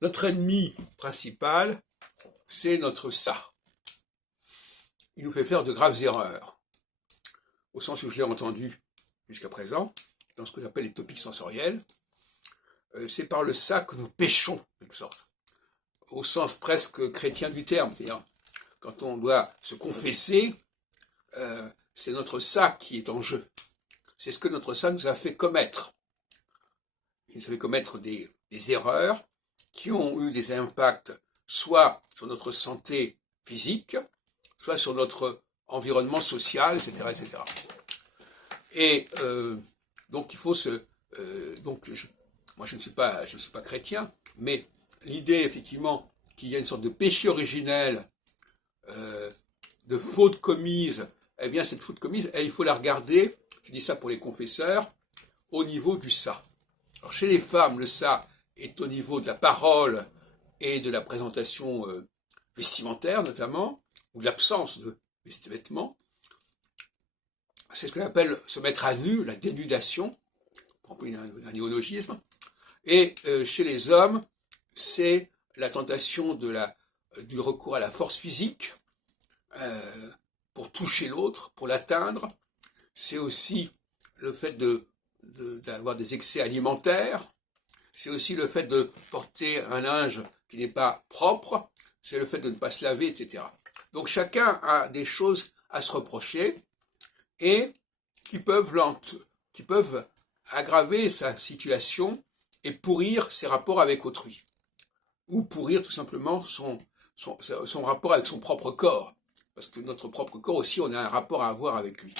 Notre ennemi principal, c'est notre ça. Il nous fait faire de graves erreurs, au sens où je l'ai entendu jusqu'à présent, dans ce que j'appelle les topiques sensoriels. C'est par le ça que nous péchons, en quelque sorte, au sens presque chrétien du terme. C'est-à-dire, quand on doit se confesser, c'est notre ça qui est en jeu. C'est ce que notre ça nous a fait commettre. Il nous a fait commettre des erreurs qui ont eu des impacts soit sur notre santé physique, soit sur notre environnement social, etc., etc. Et donc il faut moi je ne suis pas chrétien, mais l'idée effectivement qu'il y a une sorte de péché originel, de faute commise, eh bien cette faute commise, il faut la regarder, je dis ça pour les confesseurs, au niveau du ça. Alors chez les femmes, le ça est au niveau de la parole et de la présentation vestimentaire notamment, ou de l'absence de vêtements. C'est ce qu'on appelle se mettre à nu, la dénudation, pour employer un néologisme. Et chez les hommes, c'est la tentation du recours à la force physique pour toucher l'autre, pour l'atteindre. C'est aussi le fait d'avoir des excès alimentaires. C'est aussi le fait de porter un linge qui n'est pas propre. C'est le fait de ne pas se laver, etc. Donc chacun a des choses à se reprocher et qui peuvent aggraver sa situation et pourrir ses rapports avec autrui. Ou pourrir tout simplement son rapport avec son propre corps. Parce que notre propre corps aussi, on a un rapport à avoir avec lui.